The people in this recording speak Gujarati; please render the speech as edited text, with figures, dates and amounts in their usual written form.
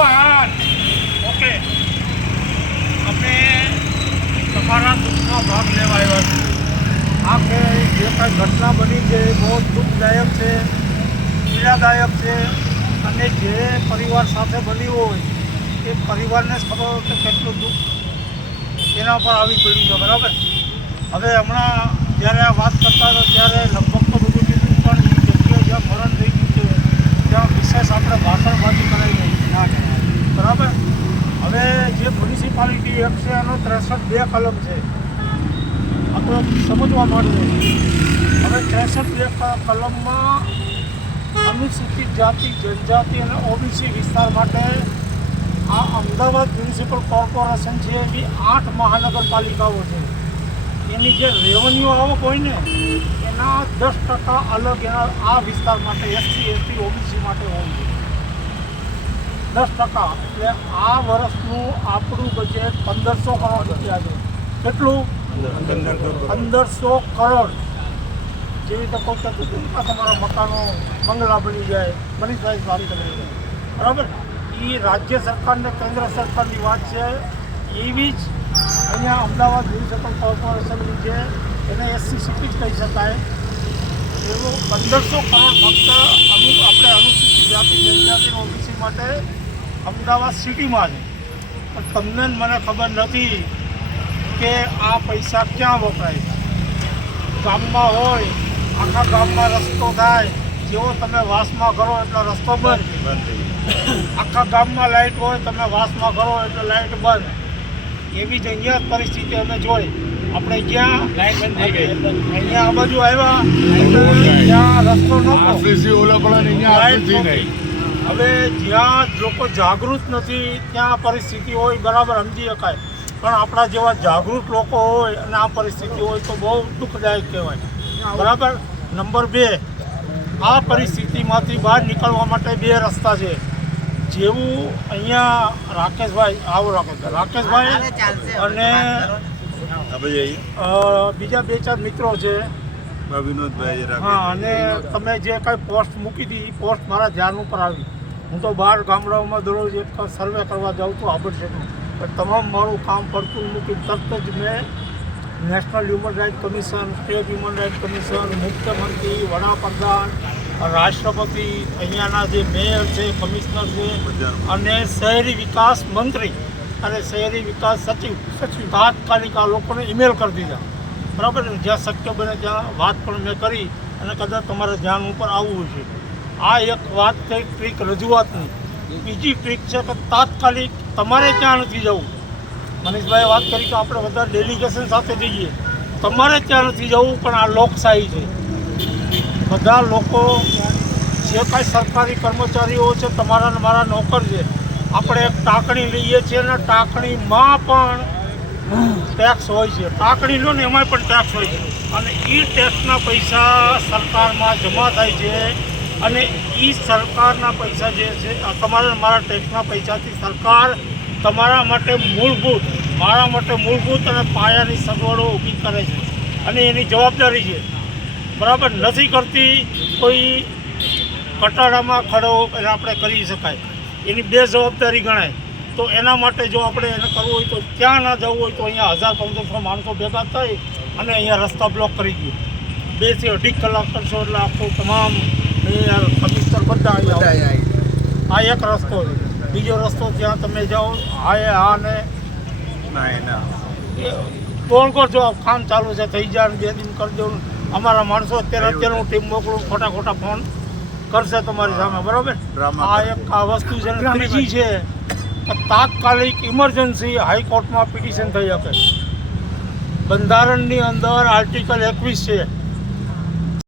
જો હાથ ઓકે આપણે તમારા દુઃખમાં ભાગ લેવા આવ્યા છે. આ કે જે કાંઈ ઘટના બની છે એ બહુ દુઃખદાયક છે, પીડાદાયક છે અને જે પરિવાર સાથે બન્યું હોય એ પરિવારને જ ખબર હોય કે કેટલું દુઃખ એના પર આવી પડ્યું છે. બરાબર. હવે હમણાં જ્યારે આ વાત કરતા હતા ત્યારે લગભગ તો બધું કીધું, પણ એ જગ્યાએ જ્યાં મરણ થઈ ગયું છે ત્યાં વિશેષ આપણે ભાષણબાજી કરાવી નહીં ના કહેવાય. બરાબર. હવે જે મ્યુનિસિપાલિટી એક્ટ છે એનો 63(2) કલમ છે. આ તો સમજવા માટે હવે 63(2) કલમમાં અનુસૂચિત જાતિ, જનજાતિ અને ઓબીસી વિસ્તાર માટે આ અમદાવાદ મ્યુનિસિપલ કોર્પોરેશન છે એવી 8 મહાનગરપાલિકાઓ છે. એની જે રેવન્યુ આવક હોય ને એના 10% અલગ એના આ વિસ્તાર માટે એસસી, એસટી, ઓબીસી માટે હોય છે. 10%. એટલે આ વર્ષનું આપણું બજેટ 1500 કરોડ રૂપિયા છે. કેટલું? 1500 કરોડ. જેવી રીતે કોઈ કહેતું હતું કે તમારા મકાનો બંગલા બની જાય, મનીષભાઈ વાત કરી જાય. બરાબર. એ રાજ્ય સરકારને કેન્દ્ર સરકારની વાત છે. એવી જ અહીંયા અમદાવાદ મ્યુનિસિપલ કોર્પોરેશનની છે એને એસસી સિટી જ કહી શકાય. એવું 1500 કરોડ ફક્ત આપણે અનુસૂચિત જાતિ, જનજાતિ, ઓબીસી માટે અમદાવાદ સિટીમાં છે. પણ તમને મને ખબર નથી કે આ પૈસા ક્યાં વપરાય છે. ગામમાં હોય, આખા ગામમાં રસ્તો થાય, જેવો તમે વાસમાં કરો એટલે રસ્તો બંધ. આખા ગામમાં લાઇટ હોય, તમે વાસમાં કરો એટલે લાઇટ બંધ. એવી જ અહીંયા પરિસ્થિતિ અમે જોઈ. આપણે જ્યાં લાઇટ બંધ થઈ ગઈ, અહીંયા આ બાજુ આવ્યા ત્યાં રસ્તો નહોતો. હવે જ્યાં લોકો જાગૃત નથી ત્યાં પરિસ્થિતિ હોય, બરાબર સમજી શકાય. પણ આપણા જેવા જાગૃત લોકો હોય અને આ પરિસ્થિતિ હોય તો બહુ દુઃખદાયક કહેવાય. બરાબર. નંબર 2, આ પરિસ્થિતિમાંથી બહાર નીકળવા માટે 2 રસ્તા છે. જેવું અહીંયા રાકેશભાઈ અને બીજા 2-4 મિત્રો છે, હા, અને તમે જે કાંઈ પોસ્ટ મૂકી હતી એ પોસ્ટ મારા ધ્યાન ઉપર આવી. હું તો બહાર ગામડાઓમાં દરરોજ એક સર્વે કરવા જાઉં છું આબડશેટનું. પણ તમામ મારું કામ પડતું મૂકી તરત જ મેં national human right commission, state human right commission, મુખ્યમંત્રી, વડાપ્રધાન, રાષ્ટ્રપતિ, અહીંયાના જે મેયર છે, કમિશનર છે અને શહેરી વિકાસ મંત્રી અને શહેરી વિકાસ સચિવ તાત્કાલિક આ લોકોને ઈમેલ કરી દીધા. બરાબર. જ્યાં શક્ય બને ત્યાં વાત પણ મેં કરી અને કદાચ તમારા ધ્યાન ઉપર આવવું છે. આ એક વાત થઈ ટ્રીક રજૂઆતની. બીજી ટ્રીક છે કે તાત્કાલિક તમારે ત્યાં નથી જવું. મનીષભાઈએ વાત કરી કે આપણે બધા ડેલિગેશન સાથે જઈએ. તમારે ત્યાં નથી જવું, પણ આ લોકશાહી છે. બધા લોકો જે કાંઈ સરકારી કર્મચારીઓ છે તમારા ને મારા નોકર છે. આપણે એક ટાંકણી લઈએ છીએ અને ટાંકણીમાં પણ ટેક્સ હોય છે. ટાંકણી લો ને એમાંય પણ ટેક્સ હોય છે. અને એ ટેક્સના પૈસા સરકારમાં જમા થાય છે અને એ સરકારના પૈસા જે છે તમારા મારા ટેક્સના પૈસાથી સરકાર તમારા માટે મૂળભૂત, મારા માટે મૂળભૂત અને પાયાની સગવડો ઊભી કરે છે અને એની જવાબદારી છે. બરાબર. નથી કરતી કોઈ કટાડામાં ખડો એને આપણે કરી શકાય. એની બેજવાબદારી ગણાય. તો એના માટે જો આપણે એને કરવું હોય તો ત્યાં ના જવું હોય તો અહીંયા 1000-1500 માણસો ભેગા થઈ અને અહીંયા રસ્તા બ્લોક કરી દઈએ. 2 થી 2.5 કલાક કરશો એટલે આખું તમામ કમિશનર બધા અહીંયા. આ એક રસ્તો છે. બીજો રસ્તો ત્યાં તમે જાઓ હા ને કોણ કરજો કામ ચાલુ છે થઈ જાય 2 દિન કરી દેવું. અમારા માણસો અત્યારે હું ટીમ મોકલું, ખોટા ફોન કરશે તમારી સામે. બરાબર. આ એક આ વસ્તુ છે. ત્રીજી છે કે તાત્કાલિક ઇમરજન્સી હાઈકોર્ટમાં પિટિશન થઈ શકે. બંધારણની અંદર આર્ટિકલ 21 છે